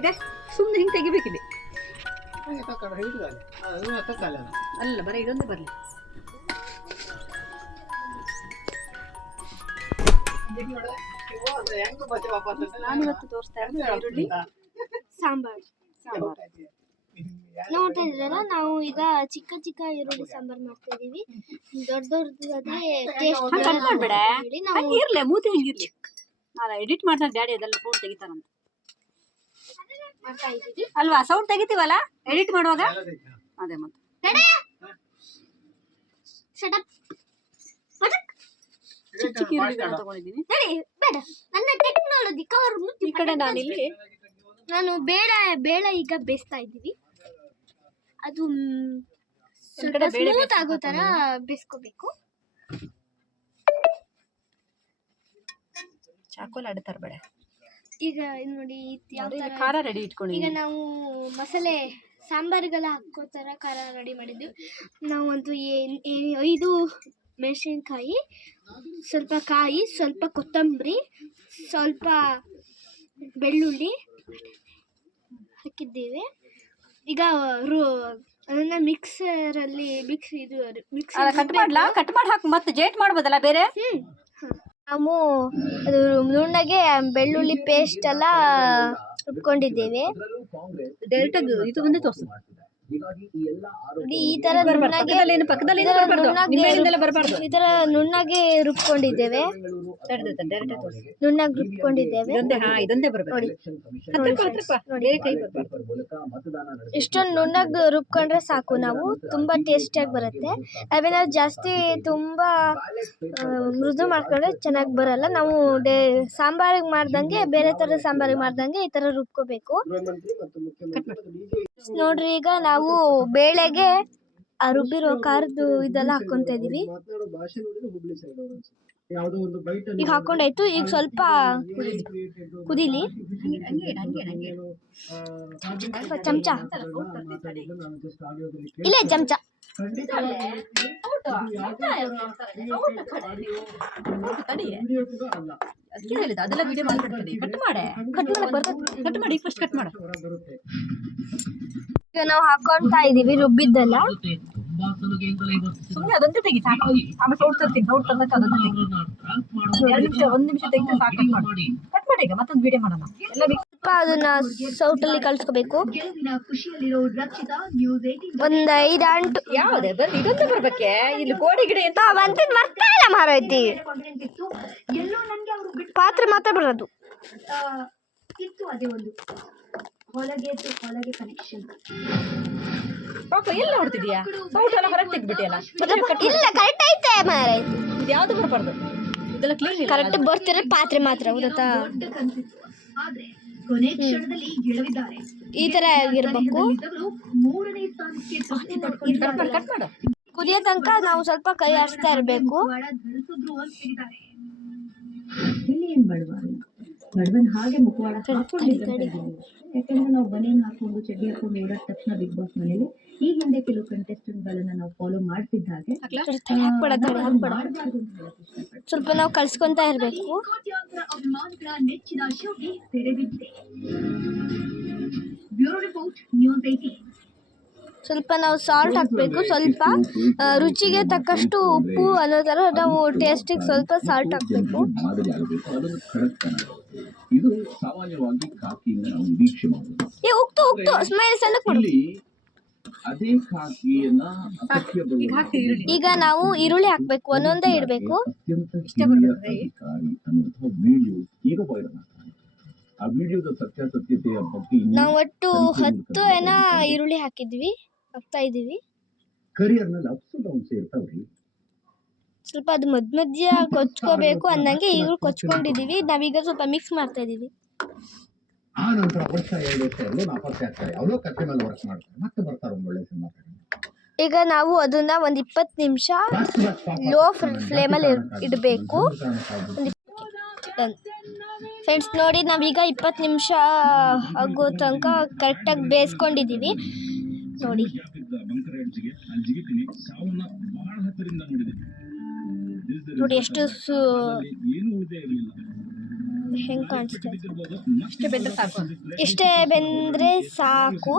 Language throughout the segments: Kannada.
ಇದೆ ಸುಮ್ಮನೆ ಹಿಂಗೆ ತೆಗಿಬೇಕಿದೆ ಅಲ್ಲ ಬರೀ ಇದೊಂದೇ ಬರಲಿ. ನಾನಿವತ್ತು ತೋರಿಸ್ತಾ ಇರೋದು ಈರುಳ್ಳಿ ಸಾಂಬಾರ್ ನೋಡ್ತಾ ಇದ್ರಲ್ಲ, ನಾವು ಈಗ ಚಿಕ್ಕ ಚಿಕ್ಕ ಈರುಳ್ಳಿ ಸಾಂಬಾರ್ ಮಾಡ್ತಾ ಇದೀವಿ. ದೊಡ್ಡ ದೊಡ್ಡದಾದ್ರೆ ಟೇಸ್ಟ್ ಕಟ್ ಮಾಡ್ಬೇಡ, ಇರ್ಲಿ ಮೂತಿ ಹಿಂಗಿರ್ಲಿ. ನಾನು ಎಡಿಟ್ ಮಾಡ್ತಾರೆ ಡ್ಯಾಡಿ ಅದೆಲ್ಲ ಫೋನ್ ತೆಗಿತಾರಂತ ಮಾಡ್ತಾ ಇದೀವಿ ಅಲ್ವಾ, ಸೌಂಡ್ ತೆಗಿತೀವಲ್ಲ ಎಡಿಟ್ ಮಾಡುವಾಗ. ಅದೇ ಮತ್ತೆ ಚಿಕ್ಕ ಚಿಕ್ಕ ಈರುಳ್ಳಿಗಳನ್ನ ತಗೊಂಡಿದ್ದೀನಿ. ಬೇಡ, ನನ್ನ ಟೆಕ್ನಾಲಜಿ ಕವರ್ ಈ ಕಡೆ ನಾನಿಲ್ಲಿ ನಾನು ಬೇಳೆ ಈಗ ಬೇಯಿಸ್ತಾ ಇದ್ದೀವಿ. ಅದು ಸ್ವಲ್ಪ ಸ್ಮೂತ್ ಆಗೋ ತರ ಬೇಯಿಸ್ಕೋಬೇಕು. ಚಾಕೋಲ್ ಆಡ್ತಾರೆ ಬೇಡ. ಈಗ ನೋಡಿ ಯಾವ ತರ ಖಾರ ರೆಡಿ ಇಟ್ಕೊಂಡು, ಈಗ ನಾವು ಮಸಾಲೆ ಸಾಂಬಾರಿಗೆಲ್ಲ ಹಾಕೋ ತರ ಖಾರ ರೆಡಿ ಮಾಡಿದ್ವಿ. ನಾವು ಒಂದು 5 ಮೆಣಸಿನ್ಕಾಯಿ, ಸ್ವಲ್ಪ ಕಾಯಿ, ಸ್ವಲ್ಪ ಕೊತ್ತಂಬರಿ, ಸ್ವಲ್ಪ ಬೆಳ್ಳುಳ್ಳಿ ಹಾಕಿದ್ದೇವೆ. ಈಗ ಅದನ್ನ ಮಿಕ್ಸರಲ್ಲಿ ಕಟ್ ಮಾಡಿ ಹಾಕು, ಮತ್ತೆ ಜೇಟ್ ಮಾಡ್ಬೋದಲ್ಲ ಬೇರೆ. ನಾವು ಅದು ನುಣ್ಣಗೆ ಬೆಳ್ಳುಳ್ಳಿ ಪೇಸ್ಟ್ ಎಲ್ಲ ರುಬ್ಕೊಂಡಿದ್ದೇವೆ. ಡೈರೆಕ್ಟಾಗಿ ಇದು ಮುಂದೆ ತೋರಿಸು. ಈ ತರ ನುಣ್ಣಗೆ ರುಬ್ಕೊಂಡಿದ್ದೇವೆ. ನುಣ್ಣಗೆ ರುಬ್ಕೊಂಡಿದ್ದೇವೆ. ಇಷ್ಟೊಂದು ನುಣ್ಣಗೆ ರುಬ್ಕೊಂಡ್ರೆ ಸಾಕು. ನಾವು ತುಂಬಾ ಟೇಸ್ಟಿಯಾಗಿ ಬರುತ್ತೆ. ಅವೇನಾದ್ರು ಜಾಸ್ತಿ ತುಂಬಾ ಮೃದು ಮಾಡ್ಕೊಂಡ್ರೆ ಚೆನ್ನಾಗಿ ಬರಲ್ಲ. ನಾವು ಸಾಂಬಾರಿಗೆ ಮಾಡ್ದಂಗೆ, ಬೇರೆ ತರ ಸಾಂಬಾರಿಗೆ ಮಾಡ್ದಂಗೆ ಈ ತರ ರುಬ್ಕೋಬೇಕು. ನೋಡ್ರಿ, ಈಗ ನಾವು ಬೇಳೆಗೆ ರುಬ್ಬಿರೋ ಖಾರದ್ದು ಇದೆಲ್ಲ ಹಾಕೊಂತ ಇದೀವಿ. ಈಗ ಹಾಕೊಂಡಾಯ್ತು. ಈಗ ಸ್ವಲ್ಪ ಕುದೀಲಿ. ಚಮಚ ಇಲ್ಲ, ಚಮಚ ಅದೆಲ್ಲ ವಿಡಿಯೋ ಮಾಡ್ಕೊಡ್ತೀನಿ. ಕಟ್ ಮಾಡಿ ಫಸ್ಟ್ ಕಟ್ ಮಾಡು. ಈಗ ನಾವು ಹಾಕೊಂತಾ ಇದೀವಿ ರುಬ್ಬಿದ್ದೆಲ್ಲ. ಸುಮ್ಮನೆ ಅದೊಂದೇ ತೆಗಿ ಸಾಕು. ಆಮೇಲೆ ಸೌಟ್ ತರ್ತೀನಿ. ಸೌಟ್ ತಂದಕ್ಕೆ ಅದೊಂದೇ ತೆಗಿ. 1 ನಿಮಿಷ ತೆಗೆದು ಸಾಕು. ಕಟ್ ಮಾಡಿ. ಈಗ ಮತ್ತೊಂದು ವಿಡಿಯೋ ಮಾಡೋಣ. ಎಲ್ಲ ಸ್ವಲ್ಪ ಅದನ್ನ ಸೌಟಲ್ಲಿ ಕಳ್ಸ್ಕೋಬೇಕು. ಒಂದ್ 5 ಅಂಟು ಯಾವುದೇ ಬರ್ರಿ ಇದೊಂದೇ ಬರ್ಬೇಕೆ. ಇಲ್ಲಿ ಗೋಡೆ ಗಿಡ ಎಂತ ಒಂದ್ ಮರ್ತಾ ಇಲ್ಲ ಮಾರೈತಿ. ಪಾತ್ರೆ ಮಾತ್ರ ಬರೋದು. ಎಲ್ಲ ನೋಡ್ತಿದ್ಯಾ? ಸೌಟ್ ಎಲ್ಲ ಹೊರಗೆ ತೆಗ್ಬಿಟ್ಟಿಯಲ್ಲ. ಇಲ್ಲ, ಕರೆಕ್ಟ್ ಐತೆ ಮಾರೈತಿ. ಇದು ಯಾವ್ದು ಬರಬಾರ್ದು. ಇದೆಲ್ಲ ಕ್ಲೀನ್ ಕರೆಕ್ಟ್ ಬರ್ತಿರೋ ಪಾತ್ರೆ ಮಾತ್ರ ಗೊತ್ತಾ. ಈ ತರ ಆಗಿರ್ಬೇಕು. ಕಟ್ ಮಾಡು. ಕುದಿಯೋ ತನಕ ನಾವು ಸ್ವಲ್ಪ ಕೈ ಆಡಿಸ್ತಾ ಇರಬೇಕು. ಹಾಗೆ ಮುಖವಾಡ ಹಾಕೊಂಡಿದ್ದಾರೆ. ಯಾಕಂದ್ರೆ ನಾವು ಬನಿಯನ್ ಹಾಕೊಂಡು ಚಡ್ಡಿ ಹಾಕೊಂಡು ಓಡಾದ ತಕ್ಷಣ ಬಿಗ್ ಬಾಸ್ ಮನೇಲಿ ಈ ಹಿಂದೆ ಕೆಲವು ಕಂಟೆಸ್ಟೆಂಟ್ ಗಳನ್ನ ನಾವು ಫಾಲೋ ಮಾಡ್ತಿದ್ದ ಹಾಗೆ ಸ್ವಲ್ಪ ನಾವು ಕಳ್ಸ್ಕೊಂತ ಇರ್ಬೇಕು. ನೆಚ್ಚಿನ ಶೋಗೆ ತೆರೆದಿದೆ. Bureau report news 18. ಸ್ವಲ್ಪ ನಾವು ಸಾಲ್ಟ್ ಹಾಕಬೇಕು. ಸ್ವಲ್ಪ ರುಚಿಗೆ ತಕ್ಕಷ್ಟು ಉಪ್ಪು ಅನ್ನೋ ಥರ ನಾವು ಟೇಸ್ಟಿಗೆ ಸ್ವಲ್ಪ ಸಾಲ್ಟ್ ಹಾಕಬೇಕು. ಇದು ಸಾಮಾನ್ಯವಾಗಿ ಕಾಕಿಯಿಂದ ನಾವು ನಿರೀಕ್ಷೆ ಮಾಡಬಹುದು. ಉಕ್ತು ಸ್ಮೈಲ್ ಸಣ್ಣಕ್ಕೆ ಕೊಡು. ಅದೇ ಕಾಕಿಯನ್ನ ಈಗ ನಾವು ಈರುಳ್ಳಿ ಹಾಕ್ಬೇಕು. ಒಂದೊಂದೇ ಇಡಬೇಕು. ಈಗ ವೈರಲ್ ಆಗ್ತದೆ. ಆ ವಿಡಿಯೋದ ಸತ್ಯಾಸತ್ಯತೆಯ ಬಗ್ಗೆ ನಾವು ಒಟ್ಟು 10 ಈರುಳ್ಳಿ ಹಾಕ್ತಾ ಇದೀವಿ. ಕರಿಯರ್ ನಲ್ಲಿ ಅಪ್ಸ್ ಡೌನ್ಸ್ ಇರ್ತಾವ್ರಿ. ಸ್ವಲ್ಪ ಅದು ಮಧ್ಯ ಕೊಚ್ಕೋಬೇಕು ಅಂದಂಗೆ ಈರುಳ್ಳಿ ಕೊಚ್ಕೊಂಡಿದೀವಿ. ನಾವೀಗ ಸ್ವಲ್ಪ ಮಿಕ್ಸ್ ಮಾಡ್ತಾ ಇದೀವಿ. ಆ ನಂತರ ವರ್ಷ 2 ವರ್ಷ ಎಲ್ಲೋ ನಾಪತ್ತೆ ಆಗ್ತಾರೆ. ಅವಲೋ ಕತ್ತೆ ಮೇಲೆ ವರ್ಕ್ ಮಾಡ್ತಾರೆ. ಮತ್ತೆ ಬರ್ತಾರೆ ಒಂದು ಒಳ್ಳೆ ಸಿನಿಮಾ. ಈಗ ನಾವು ಅದನ್ನ ಒಂದು 20 ನಿಮಿಷ ಲೋ ಫ್ಲೇಮಲ್ಲಿ ಇಡಬೇಕು. ಫ್ರೆಂಡ್ಸ್ ನೋಡಿ, ನಾವೀಗ 20 ನಿಮಿಷ ಆಗೋ ತನಕ ಕರೆಕ್ಟಾಗಿ ಬೇಯಿಸ್ಕೊಂಡಿದ್ದೀವಿ. ನೋಡಿ ನೋಡಿ ಎಷ್ಟು ಹೆಂಗೆ ಕಾಣಿಸ್ತದೆ ಇಷ್ಟೇ ಬೆಂದ್ರೆ ಸಾಕು. ಇಷ್ಟೇ ಬೆಂದರೆ ಸಾಕು,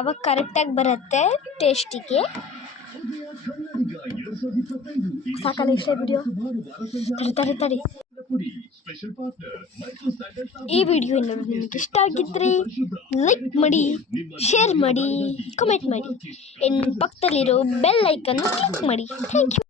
ಅವಾಗ ಕರೆಕ್ಟಾಗಿ ಬರುತ್ತೆ ಟೇಸ್ಟಿಗೆ. ಸಾಕಲ್ಲ ಇಷ್ಟೇ ವಿಡಿಯೋ. ತಡಿ ಈ ವಿಡಿಯೋ ಏನಾದ್ರು ನಿಮಗೆ ಇಷ್ಟ ಆಗಿದ್ರೆ ಲೈಕ್ ಮಾಡಿ, ಶೇರ್ ಮಾಡಿ, ಕಮೆಂಟ್ ಮಾಡಿ, ಪಕ್ಕದಲ್ಲಿರೋ ಬೆಲ್ ಐಕನ್ನು ಕ್ಲಿಕ್ ಮಾಡಿ. Thank you.